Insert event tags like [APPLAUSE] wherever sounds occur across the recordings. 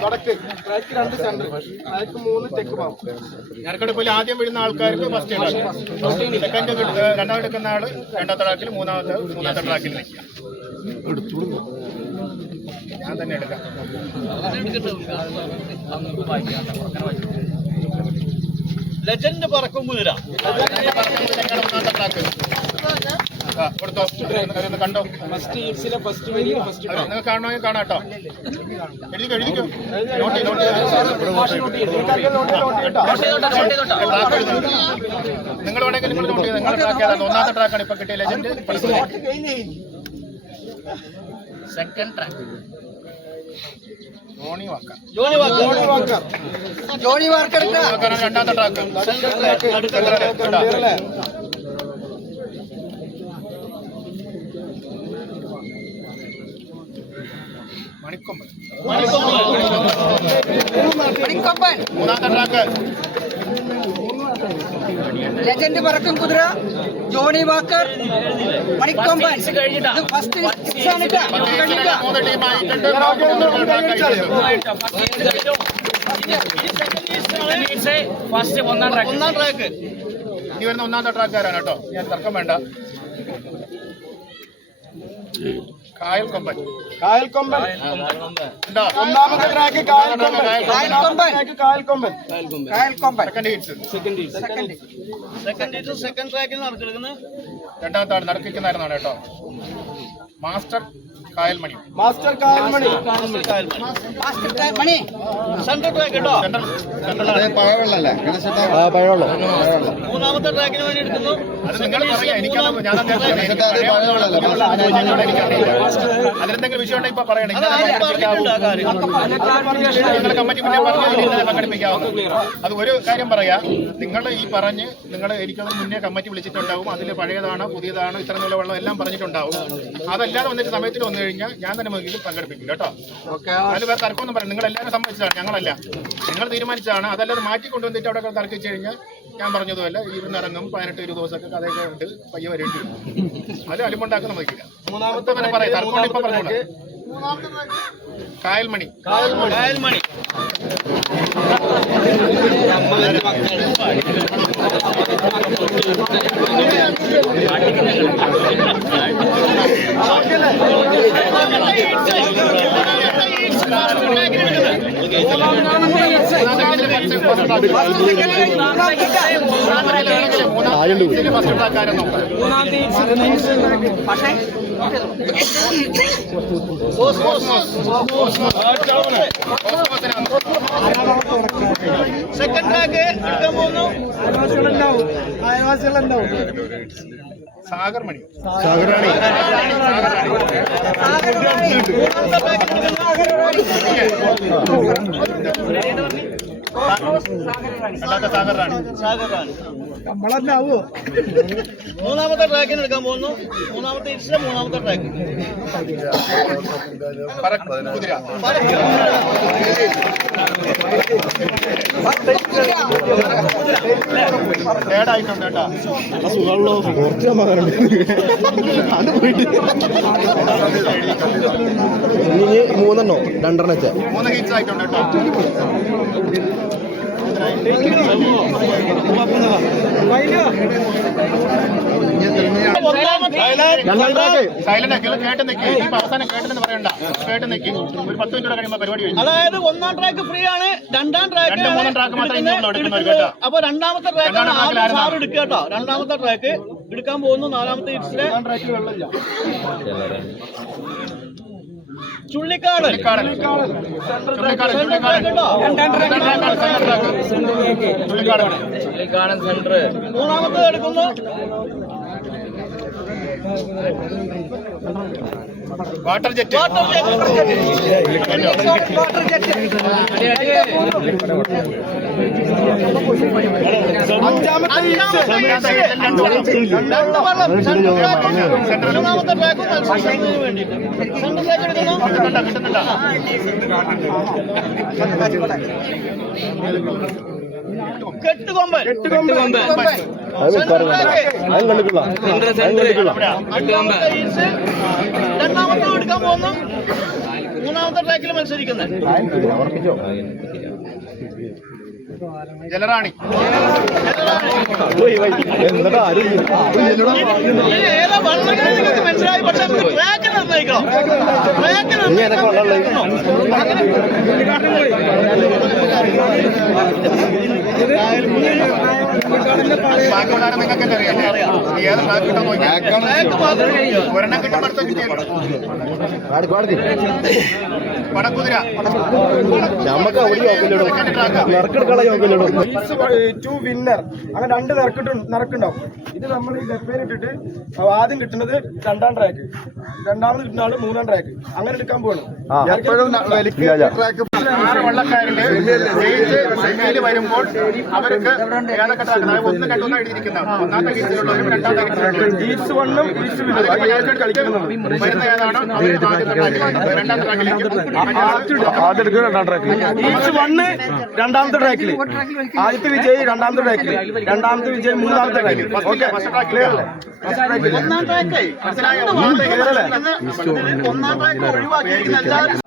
വടക്ക് ട്രാക്ക് രണ്ട് centre track മൂന്ന് തെക്ക് ഭാഗം ഞരക്കെടുപ്പിൽ ആദ്യം വീഴുന്ന ആൾക്കാർക്ക് ഫസ്റ്റ് സെക്കൻഡ് രണ്ടാമത് എടുക്കുന്ന ആൾ രണ്ടാമത്തെ ട്രാക്കിൽ മൂന്നാമത്തെ മൂന്നാമത്തെ ട്രാക്കിൽ നിൽക്കുക. ഞാൻ തന്നെ എടുക്കാം. ലെജൻഡ് പറക്കും കുതിര ഒന്നാമത്തെ ട്രാക്ക് കൊടുത്തോ. അവരൊന്ന് കണ്ടോ? ഫസ്റ്റ് ഈഡ്സിലെ ഫസ്റ്റ് വരി ഫസ്റ്റ് അത് നിങ്ങൾക്ക് കാണണമെങ്കിൽ കാണാം കേട്ടോ എഴുതിക്കോ എഴുതിക്കോ. നോട്ട് നോട്ട് നിങ്ങൾ വേണമെങ്കിൽ നിങ്ങൾ നോട്ട് ചെയ്ത്. നിങ്ങൾ ട്രാക്ക് ഏതാണ് ഒന്നാമത്തെ ട്രാക്കാണ് ഇപ്പൊ കിട്ടിയ legend second track Johnny Walker Johnny Walker Walker Johnny Walker വാക്കാണ് രണ്ടാമത്തെ ട്രാക്ക് മണിക്കൊമ്പൻ. മണിക്കൊമ്പൻ. ലെജൻഡ് പറക്കും കുതിര ജോണി വാക്കർ മണിക്കൊമ്പൻ. ഇത് ഫസ്റ്റ് ഒന്നാം ട്രാക്ക് ഒന്നാം ട്രാക്ക് ഇനി വരുന്ന ഒന്നാമത്തെ ട്രാക്കുകാരാണ് കേട്ടോ. ഞാൻ തർക്കം വേണ്ട. കായൽ കൊമ്പൻ. കായൽ കൊമ്പൻ. ഉണ്ടോ ഒന്നാമത്തെ ട്രാക്ക് കായൽ കൊമ്പൻ. കായൽ Komban. Track Kayal Komban. Second second second second second second ട്രാക്കിൽ നടക്കുന്നത് രണ്ടാമത്തെ ആൾ നടക്കിക്കുന്നതായിരുന്നാണ് കേട്ടോ. Master Kayalmani. Master Kayalmani. Master central track കേട്ടോ. മൂന്നാമത്തെ ട്രാക്കിന് വേണ്ടി എടുക്കുന്നു. അത് നിങ്ങൾ പറയാ എനിക്കത് ഞാൻ അതിലെന്തെങ്കിലും വിഷയം ഉണ്ടെങ്കിൽ ഇപ്പൊ പറയണം. അത് ആദ്യം ആ കാര്യം. നിങ്ങൾ കമ്മിറ്റി മുന്നേ പറഞ്ഞു ഇന്നലെ പങ്കെടുപ്പിക്കാവുന്നു അത് ഒരു കാര്യം പറയാ. നിങ്ങൾ ഈ പറഞ്ഞ് നിങ്ങൾ എനിക്കത് മുന്നേ കമ്മിറ്റി വിളിച്ചിട്ടുണ്ടാവും. അതിൽ പഴയതാണ് പുതിയതാണ് ഇത്ര നിലവെള്ളം എല്ലാം പറഞ്ഞിട്ടുണ്ടാവും. അതല്ലാതെ വന്നിട്ട് സമയത്തിൽ വന്നു കഴിഞ്ഞാൽ ഞാൻ തന്നെ മുന്നിൽ പങ്കെടുപ്പിക്കും കേട്ടോ. അതിൽ വേറെ തർക്കമൊന്നും പറയാം നിങ്ങൾ എല്ലാവരും സമ്മതിച്ചതാണ്. ഞങ്ങളല്ല. നിങ്ങൾ തീരുമാനിച്ചതാണ്. അതല്ലാതെ മാറ്റി കൊണ്ടുവന്നിട്ട് അവിടെ തർക്കിച്ചു കഴിഞ്ഞാൽ ഞാൻ പറഞ്ഞതുമല്ല ഇരുന്ന് ഇറങ്ങും. പതിനെട്ട് ഒരു ദിവസമൊക്കെ കഥയൊക്കെ ഉണ്ട്. പയ്യ വരേണ്ടി വരും. അത് അലിമുണ്ടാക്കാൻ സമ്മതിക്കില്ല. മൂന്നാമത്തെ പറയാം. തർക്കം ഇപ്പൊ പറഞ്ഞോളാം. കായൽമണി. കായൽമണി. [LAUGHS] പക്ഷേ സെക്കൻഡ് ട്രാക്ക് എടുക്കാൻ പോകുന്നു അയൽവാസികളുണ്ടാവും അയൽവാസികളുണ്ടാവും സാഗർ മണി അല്ലാത്ത സാഗർ റാണി സാഗറാണ് നമ്മളന്നെ ആവോ മൂന്നാമത്തെ ട്രാക്കിന് എടുക്കാൻ പോകുന്നു. മൂന്നാമത്തെ ഇച്ചിലെ മൂന്നാമത്തെ ട്രാക്ക് കുറച്ച് കുതിര അത് കേട്ടോ മൂന്നെണ്ണോ രണ്ടെണ്ണത്തെ മൂന്ന് ഹീറ്റ്സ് ആയിട്ടുണ്ട് കേട്ടോ. അതായത് ഒന്നാം ട്രാക്ക് ഫ്രീ ആണ്. രണ്ടാം ട്രാക്ക് രണ്ട് മൂന്നും track മാത്രമേ ഇനി ഉള്ളൂ കേട്ടോ. അപ്പൊ രണ്ടാമത്തെ ട്രാക്ക് ആദ്യം സാർ എടുക്കുക കേട്ടോ. രണ്ടാമത്തെ ട്രാക്ക് എടുക്കാൻ പോകുന്നു നാലാമത്തെ ഇറ്റ്സിലെ ട്രാക്കിൽ വെള്ളമില്ല ചുള്ളിക്കാട് ചുള്ളിക്കാടൻ. ചുള്ളിക്കാടൻ. സെന്റർ മൂന്നാമത്തെ എടുക്കുന്നു. Water jet. Water jet. Water jet. അഞ്ചാമത്തെ മൂന്നാമത്തെ ട്രാക്ക് മത്സരത്തിന് വേണ്ടിയിട്ട് സെൻട്രൽ ട്രാക്ക് എടുക്കുന്നു കിട്ടുന്നുണ്ടോ കെട്ടുകൊമ്പൻ. കെട്ടുകൊമ്പൻ. അത് രണ്ടാമത്തെ എടുക്കാൻ പോകുന്നു. മൂന്നാമത്തെ ട്രാക്കിൽ മത്സരിക്കുന്നത്. ജലറാണി. മനസ്സിലായി പക്ഷെ നമുക്ക് നിർണയിക്കണം അറിയാം ഏത് കിട്ടാൻ ഒരെണ്ണം കിട്ടുമ്പോൾ അടുത്ത കിട്ടിയല്ലോ പടക്കുതിര അവിടെ യോഗയിലിടും ടു വിന്നർ അങ്ങനെ രണ്ട് നിറക്കിട്ട് നിറക്കുണ്ടാവും ഇത് നമ്മൾ ഈ ഡെപ്പയിൽ ഇട്ടിട്ട് ആദ്യം കിട്ടുന്നത് രണ്ടാം ട്രാക്ക് രണ്ടാമത് കിട്ടുന്ന ആൾ മൂന്നാം ട്രാക്ക് അങ്ങനെ എടുക്കാൻ പോകണം ആറ് വള്ളക്കാരിൽ ജയിച്ച് സെമിയിൽ വരുമ്പോൾ അവർക്ക് ഏതൊക്കെ ട്രാക്ക് അതായത് ഒന്ന് രണ്ടൊന്നും എഴുതിയിരിക്കുന്ന ഒന്നാമത്തെ രണ്ടാമത്തെ വരുന്ന ഏതാണോ? രണ്ടാം ട്രാക്കിലേക്ക് ട്രാക്കിൽ ഈസ്റ്റ് വണ്ണ് രണ്ടാമത്തെ ട്രാക്കിൽ ആദ്യത്തെ വിജയ് രണ്ടാമത്തെ ട്രാക്കിൽ രണ്ടാമത്തെ വിജയ് മൂന്നാമത്തെ ട്രാക്കിൽ ഓക്കെ. അല്ലേ ഒന്നാം ട്രാക്ക് ഒന്നാം ട്രാക്ക് ഒഴിവാക്കിയിരിക്കുന്ന എല്ലാവരും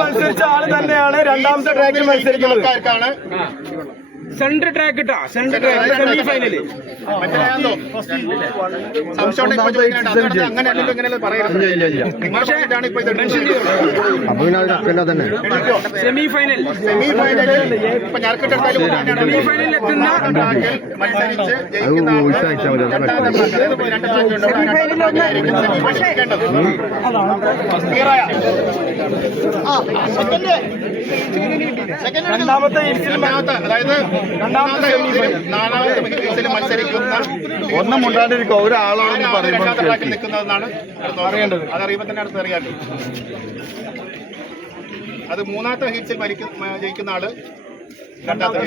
മത്സരിച്ച ആൾ തന്നെയാണ്. രണ്ടാമത്തെ ട്രാക്കിൽ മത്സരിക്കുന്നത്. ആൾക്കാർക്കാണ് സെൻട്രൽ ട്രാക്ക് ഇട്ടാ central track semi final semi final semi ഫൈനലിൽ സെമി എത്തുന്ന രണ്ടാമത്തെ അതായത് രണ്ടാമത്തെ സെമി ഫൈനൽ നാലാമത്തെ മത്സരിക്കുന്ന ഒന്നും മുണ്ടാണ്ടിരിക്കും ഒരാളാണെന്ന് പറയുന്നത് പറയുമ്പോൾ രണ്ടാമത്തെ നിൽക്കുന്നതെന്നാണ് അറിയേണ്ടത്. അത് അറിയുമ്പോൾ തന്നെ അടുത്ത് അറിയാമല്ലോ അത് മൂന്നാമത്തെ ഹീറ്റ്സിൽ മരിക്കുന്ന ജയിക്കുന്ന ആൾ രണ്ടാമത്തെ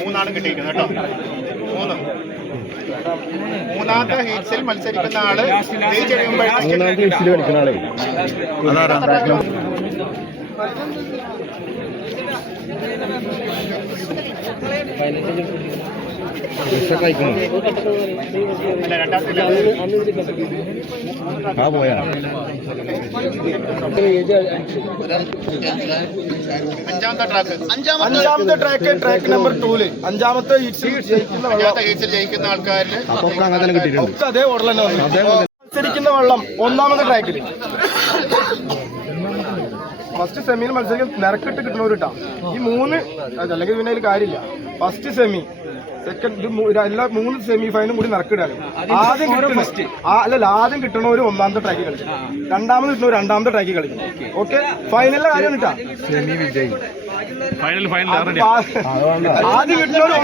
മൂന്നാളും കിട്ടിയിരിക്കുന്നത് കേട്ടോ. മൂന്ന്. മൂന്നാമത്തെ ഹീറ്റ്സിൽ മത്സരിക്കുന്ന ആൾ ജയിച്ച് കഴിയുമ്പോഴത്തേക്ക് മൂന്നാമത്തെ ഇച്ചിരി കളിക്കുന്ന ആളെ അതാരാ കഴിക്കുന്നു അല്ല രണ്ടാമത്തെ ആ പോയാ അഞ്ചാമത്തെ ട്രാക്ക് ട്രാക്ക് നമ്പർ ടൂൽ അഞ്ചാമത്തെ ജയിക്കുന്ന ഹീറ്റ്സിൽ ആൾക്കാരിൽ ഒക്കെ അതേ ഓർഡർ തന്നെ വന്നു. മത്സരിക്കുന്ന വെള്ളം ഒന്നാമത്തെ ട്രാക്കിൽ ഫസ്റ്റ് സെമിയിൽ മത്സരിക്കാൻ നിരക്കിട്ട് കിട്ടണവരിട്ടാ ഈ മൂന്ന് അല്ലെങ്കിൽ പിന്നെ അതിൽ കാര്യമില്ല. ഫസ്റ്റ് സെമി സെക്കൻഡ് എല്ലാ മൂന്ന് സെമി ഫൈനലും കൂടി നിറക്കിടാണ് ആദ്യം കിട്ടുന്ന അല്ലല്ല ആദ്യം കിട്ടണവര് ഒന്നാമത്തെ ട്രാക്ക് കളിക്കും. രണ്ടാമത് കിട്ടുന്ന രണ്ടാമത്തെ ട്രാക്ക് കളിക്കും. ഓക്കെ ഫൈനലിലെ കാര്യം കിട്ടാ സെമി ഫൈനൽ ആദ്യം ട്രാക്ക്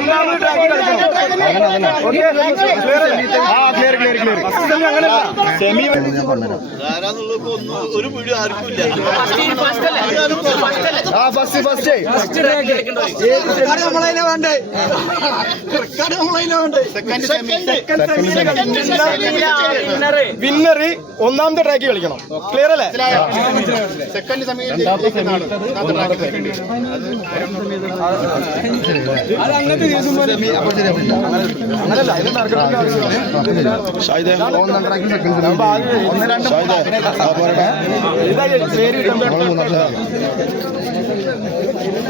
സെമി ഒരു ആർക്കും ഇല്ല ആ ഫസ്റ്റ് ഫസ്റ്റ് വേണ്ടേ വേണ്ടേ വിന്നറ് ഒന്നാമത്തെ ട്രാക്ക് കളിക്കണം ക്ലിയർ അല്ലേ സെക്കൻഡ് സെമിയിൽ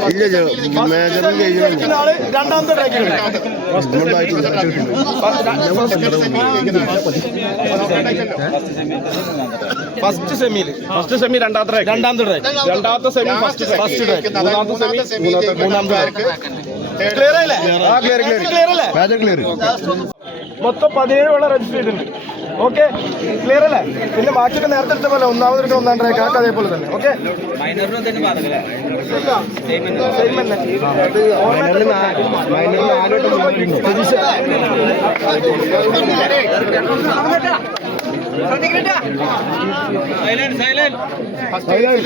ഇല്ല മേജറും ആൾ രണ്ടാമത്തെ കളിക്കും ഫസ്റ്റ് സെമിയിൽ ഫസ്റ്റ് സെമി രണ്ടാമത്തെ ട്രാക്ക് രണ്ടാമത്തെ ട്രൈ രണ്ടാമത്തെ സെമി ഫസ്റ്റ് ഫസ്റ്റ് ട്രൈ മൂന്നാമത്തെ സെമി മൂന്നാമത്തെ ക്ലിയർ അല്ലേ? ആ ക്ലിയർ ക്ലിയർ ക്ലിയർ അല്ലേ? ക്ലിയർ മൊത്തം പതിനേഴ് വെള്ളം രജിസ്റ്റർ ചെയ്തിട്ടുണ്ട്. ഓക്കെ ക്ലിയർ അല്ലേ? പിന്നെ ബാക്കിയൊക്കെ നേരത്തെ എടുത്ത പോലെ ഒന്നാമത് എടുത്ത ഒന്നാം ട്രാക്ക് കാക്ക അതേപോലെ തന്നെ. ഓക്കെ സെയിം തന്നെ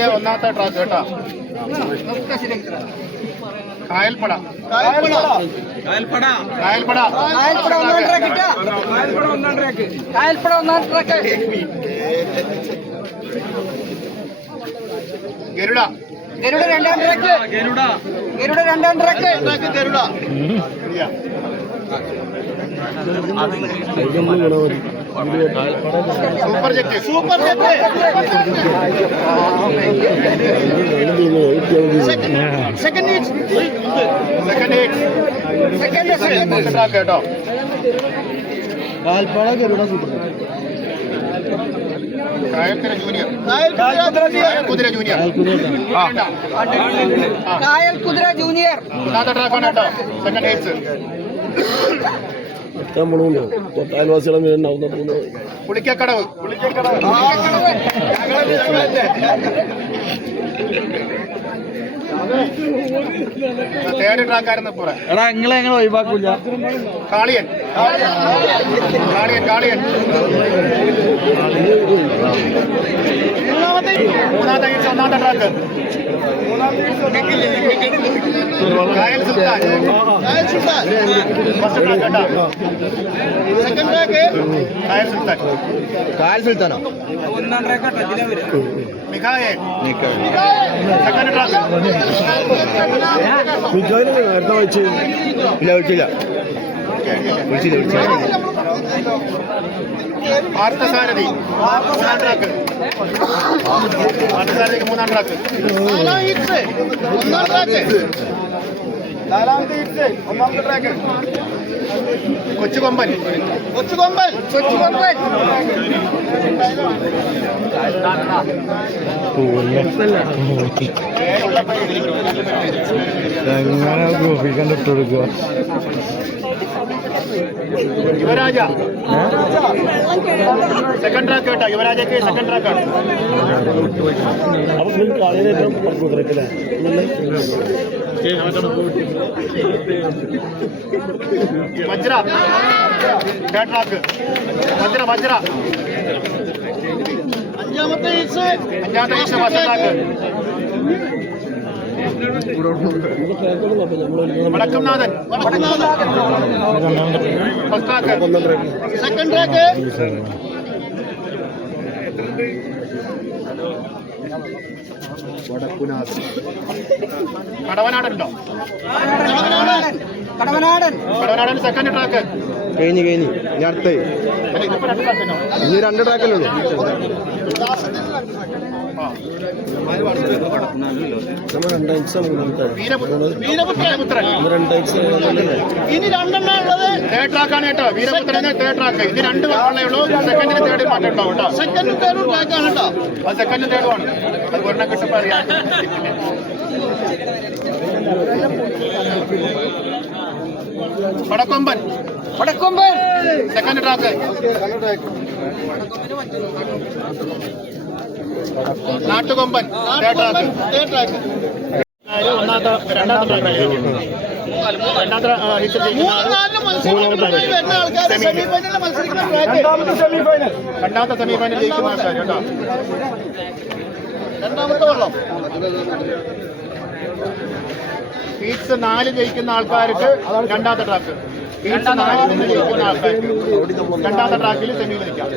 ഒന്നാമത്തെ ട്രാക്ക് കേട്ടോ കായൽപ്പട കായൽപ്പട കായൽപ്പട ഒന്നാം ട്രാക്ക് ഇട്ടാ കായൽപ്പട ഒന്നാം ട്രാക്ക് ഗരുഡ ഗരുഡ രണ്ടാം ട്രാക്ക് ഗരുഡ രണ്ടാം track Garuda super jet super jet second heat second heat second track കേട്ടോ കാൽപ്പാട Garuda super Kayalkkara junior second കുതിര ജൂനിയർ കായൽ കുതിര ജൂനിയർ സെക്കൻഡ് ഹേറ്റ്സ് തേർഡ് ട്രാക്കായിരുന്നു ഇപ്പൊ എടാ നിങ്ങളെ എങ്ങനെ ഒഴിവാക്കൂല. കാളിയൻ കാളിയൻ. കാളിയൻ. മൂന്നാമത്തെ ഹീറ്റ്സ് ഒന്നാമത്തെ track. Kayal Sultan. First track second track. സുൽത്താനോ നേരത്തെ ഇല്ല വിളിച്ചില്ല. വിളിച്ചില്ല വിളിച്ചില്ല. പാർത്ഥസാരഥി മൂന്നാം ട്രാക്ക് പാർത്ഥസാരഥിക്ക് മൂന്നാം ട്രാക്ക് ഹീറ്റ് ഒന്നാം ട്രാക്ക് നാലാമത്തെ ഹീറ്റ്സ് ഒന്നാമത്തെ ട്രാക്ക് കൊച്ചുകൊമ്പൻ. കൊച്ചുകൊമ്പൻ. കൊച്ചുകൊമ്പൻ. എങ്ങനെ ഗോപി ഇട്ട് കൊടുക്കുക? യുവരാജ. സെക്കൻഡ് ട്രാക്ക് കേട്ടോ യുവരാജയ്ക്ക് സെക്കൻഡ് ട്രാക്കാണ് അപ്പൊ നിങ്ങൾ കളിയിലേറ്റവും കുതിരക്കല്ലേ വജ്ര. Third track വജ്ര വജ്ര. അഞ്ചാമത്തെ ഹീറ്റ് അഞ്ചാമത്തെ east first track Vadakkumnathan track second track കടവനാടുണ്ടോ Kadavanadan. Second track കഴിഞ്ഞു കഴിഞ്ഞു. ഇനി അടുത്ത ഇനി രണ്ട് ട്രാക്കല്ലേ ഉള്ളൂ. നമ്മൾ രണ്ടാഴ്ച ഇനി രണ്ടെണ്ണം ഉള്ളത്. തേർഡ് ട്രാക്കാണ് കേട്ടോ. വീരപുത്രന് തേർഡ് ട്രാക്ക് ഇത് രണ്ട് ഉള്ളേ. ഉള്ളൂ സെക്കൻഡിന് തേർഡ് മാറ്റം ഉണ്ടാവും കേട്ടോ. സെക്കൻഡ് തേർഡ് ട്രാക്കാണ് കേട്ടോ. അത് സെക്കൻഡും തേർഡും ആണ് അത് ഒരെണ്ണം കിട്ടുമ്പോൾ അറിയാം. വടക്കൊമ്പൻ. വടക്കൊമ്പൻ. Second track Nattukomban. ഒന്നാമത്തെ രണ്ടാമത്തെ രണ്ടാമത്തെ രണ്ടാമത്തെ സെമിഫൈനൽ ജയിക്കുന്ന ആൾക്കാർ കേട്ടോ. രണ്ടാമത്തെ വെള്ളം ഹീറ്റ്സ് നാല് ജയിക്കുന്ന ആൾക്കാർക്ക് രണ്ടാമത്തെ ട്രാക്ക് സീറ്റ്സ് നാലിൽ നിന്ന് ജയിക്കുന്ന ആൾക്കാർക്ക് രണ്ടാമത്തെ ട്രാക്കിൽ സെമിയിൽ നിൽക്കാം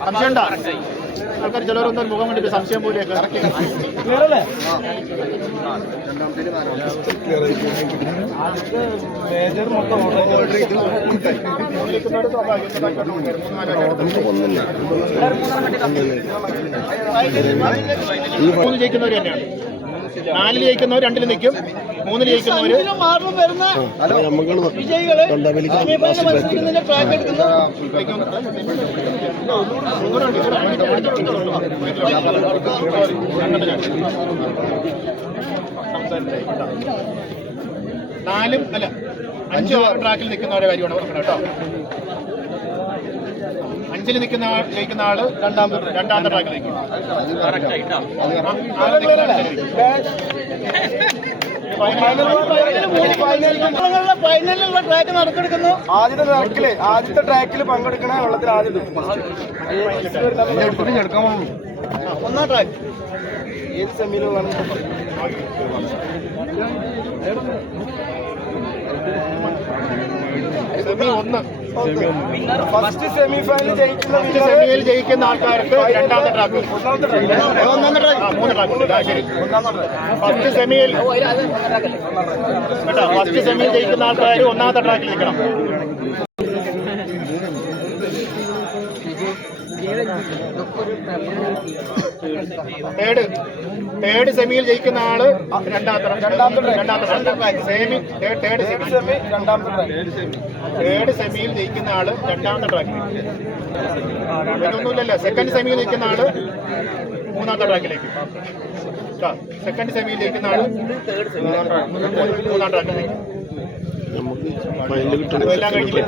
സംശയം ഉണ്ടോ ആൾക്കാർ ചിലരൊന്നും മുഖം കണ്ടിട്ട് സംശയം പോലെ മൂന്ന് ജയിക്കുന്നവർ തന്നെയാണ്. നാലിൽ ജയിക്കുന്നവർ രണ്ടിൽ നിൽക്കും. മൂന്നിൽ ജയിക്കുന്നവർ നാലും അല്ല അഞ്ച് ട്രാക്കിൽ നിൽക്കുന്നവരെ കാര്യമാണ് കേട്ടോ. അഞ്ചിൽ നിൽക്കുന്ന ആൾ ജയിക്കുന്ന ആൾ രണ്ടാമത്തെ രണ്ടാമത്തെ ട്രാക്കിൽ നിൽക്കും. ഫൈനലിലുള്ള ഫൈനലിലുള്ള ട്രാക്ക് നടക്കെടുക്കുന്നു ആദ്യത്തെ ട്രാക്കിൽ ആദ്യത്തെ ട്രാക്കിൽ പങ്കെടുക്കണ വെള്ളത്തിൽ ആദ്യം. ഒന്നാം ട്രാക്ക് ഏത് സെമിയിലാണ് സെമി ഒന്ന്. ഫസ്റ്റ് സെമി ഫൈനൽ ജയിക്കുന്ന ഫസ്റ്റ് സെമിയിൽ ജയിക്കുന്ന ആൾക്കാർക്ക് രണ്ടാമത്തെ ട്രാക്ക്. ഒന്നാമത്തെ ട്രാക്ക്. മൂന്ന് ട്രാക്ക്. ശരി. ഫസ്റ്റ് സെമിയിൽ കേട്ടോ ഫസ്റ്റ് സെമിയിൽ ജയിക്കുന്ന ആൾക്കാർ ഒന്നാമത്തെ ട്രാക്കിൽ നിൽക്കണം. തേർഡ് തേർഡ് സെമിയിൽ ജയിക്കുന്ന ആൾ രണ്ടാമത്തെ രണ്ടാമത്തെ. സെമി തേർഡ് സെമി രണ്ടാമത്തെ തേർഡ് സെമിയിൽ ജയിക്കുന്ന ആൾ രണ്ടാമത്തെ ട്രാക്കിലേക്ക് ഒന്നുമില്ലല്ലോ സെക്കൻഡ് സെമിയിൽ ജയിക്കുന്ന ആൾ മൂന്നാമത്തെ ട്രാക്കിലേക്ക് സെക്കൻഡ് സെമിയിൽ ജയിക്കുന്ന ആൾ മൂന്നാം ട്രാക്കിലേക്ക് നമുക്ക് ഫൈനൽ കിട്ടണം എല്ലാം കഴിഞ്ഞില്ലേ?